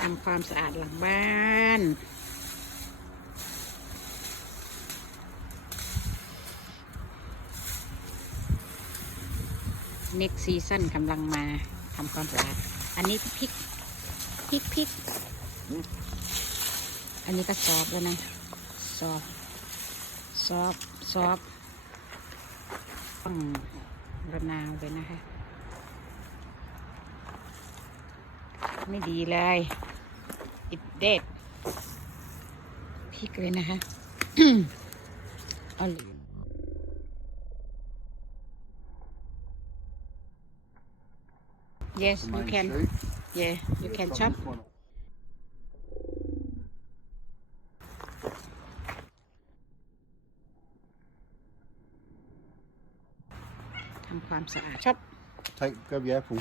ทำความสะอาดหลังบ้านเน็กซีซั่นกำลังมาทำความสะอาด อันนี้พริกพริกพริก อันนี้ก็ซอบแล้วนะซอบซอบซอบต้องระนาวเลยนะคะ ไม่ดีเลยอิดเด็ดพริกเลยนะคะเอาเลย yes you Main can chute. yeah you can From chop this one. ทำความสะอาดชอบ Take, grab your apple.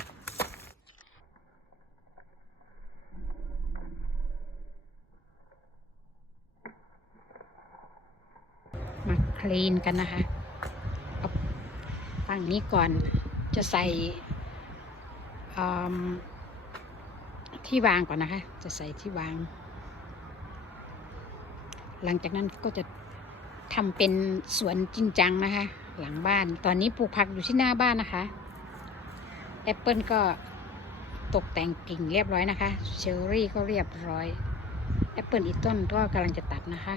มาคลีนกันนะคะเอาฝั่งนี้ก่อนจะใส่ที่วางก่อนนะคะ จะใส่ที่วาง หลังจากนั้นก็จะทำเป็นสวนจริงจังนะคะ หลังบ้านตอนนี้ปลูกผักอยู่ที่หน้าบ้านนะคะแอปเปิลก็ตกแต่งกิ่งเรียบร้อยนะคะ เชอร์รี่ก็เรียบร้อย แอปเปิลอีกต้นก็กำลังจะตัดนะคะ